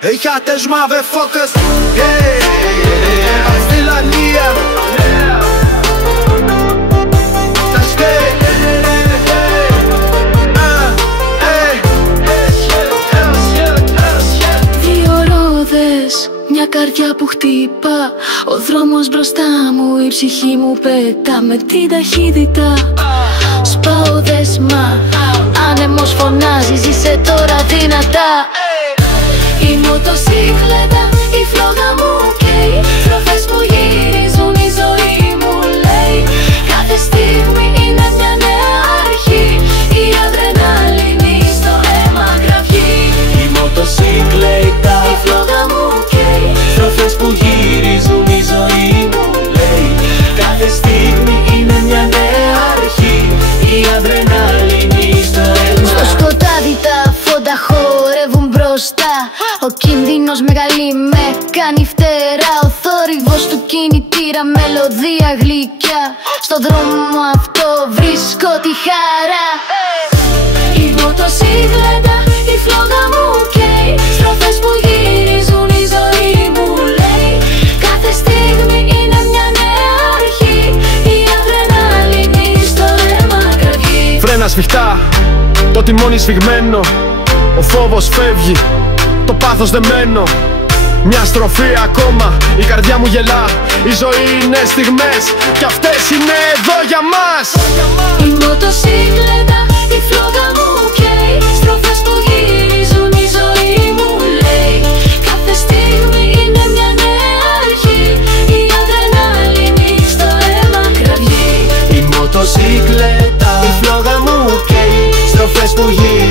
Ich hatte schmave Fokus, als die Lania. Das geht, δύο ρόδες, μια καρδιά που χτύπα. Ο δρόμος μπροστά μου, η ψυχή μου πετά με την ταχύτητα. Σπάω δέσμα, άνεμος φωνάζει, ζήσε τώρα δυνατά. Η μοτοσύκλετα, η φλόγα μου καίει. Στροφές που γυρίζουν, η ζωή μου λέει. Κάθε στιγμή είναι μια νέα αρχή. Η αδρεναλίνη στο αίμα κραυγεί. Η μοτοσύκλετα, η φλόγα μου καίει. στροφές που γυρίζουν, η ζωή μου λέει. Κάθε στιγμή είναι μια νέα αρχή. Η αδρεναλίνη στο αίμα. Στο σκοτάδι τα φώτα χορεύουν μπροστά. Ο κίνδυνος μεγαλεί με κάνει φτερά. Ο θόρυβος του κινητήρα, μελωδία γλυκιά. Στο δρόμο αυτό βρίσκω τη χαρά. Η μοτοσύκλετα, η φλόγα μου καίει. Στροφές που γυρίζουν, η ζωή μου λέει. Κάθε στιγμή είναι μια νέα αρχή. Η αδρεναλίνη στο αίμα κραυγεί. Φρένα σφιχτά, το τιμόνι σφιγμένο. Ο φόβος φεύγει, το πάθος δεμένο. Μια στροφή ακόμα, η καρδιά μου γελά. Η ζωή είναι στιγμές κι αυτές είναι εδώ για μας. Η μοτοσύκλετα, η φλόγα μου καίει. Στροφές που γυρίζουν, η ζωή μου λέει. Κάθε στιγμή είναι μια νέα αρχή. Η αδρεναλίνη στο αίμα κραυγεί. Η μοτοσύκλετα, η φλόγα μου καίει. Στροφές που γυρίζουν,